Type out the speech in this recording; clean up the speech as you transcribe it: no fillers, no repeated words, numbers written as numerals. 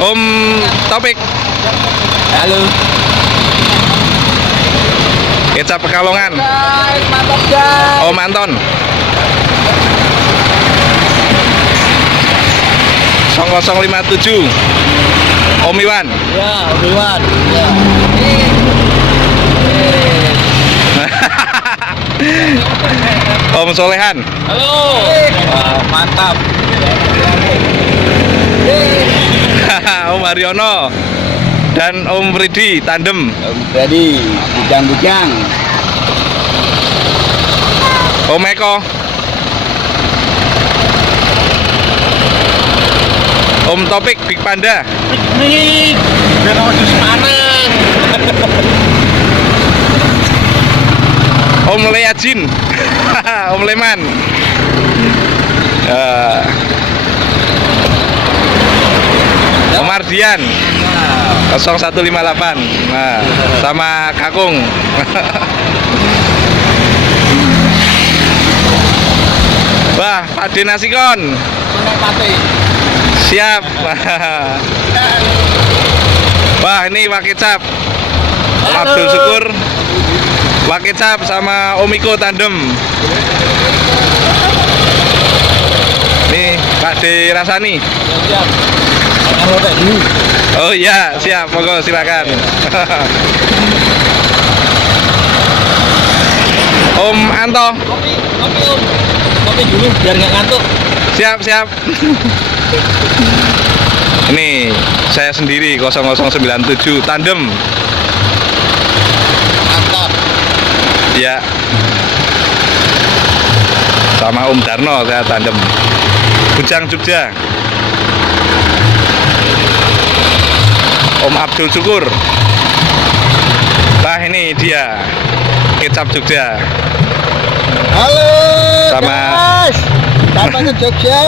Om Topik. Halo. Kecap Pekalongan. Guys, mantap guys. Om Anton. Song 057. Om Iwan. Ya, Om Iwan. Ya. Om Solehan. Halo. Wah, mantap. Om Haryono dan Om Ridi tandem. Jadi, bujang-bujang. Om Eko. Om Topik Big Panda. Nih, biar harus panas. Om Leajin. Om Leman. Om Ardian 0158. Nah, sama Kakung. Wah, Pak De Nasikon. Siap. Wah, ini Pak Kecap. Om Abdul Syukur. Pak Kecap sama Om Iko tandem. Nih, Pak De Rasani. Siap. Oh iya, siap, monggo silakan. Om Anto. Kopi Om. Kopi dulu biar nggak ngantuk. Siap. Ini saya sendiri 0097 tandem. Mantap. Ya. Sama Om Darno saya tandem. Bujang Jogja. Om Abdul Syukur. Nah, ini dia Kecap Jogja. Halo. Sama guys. Datang ke Jogja.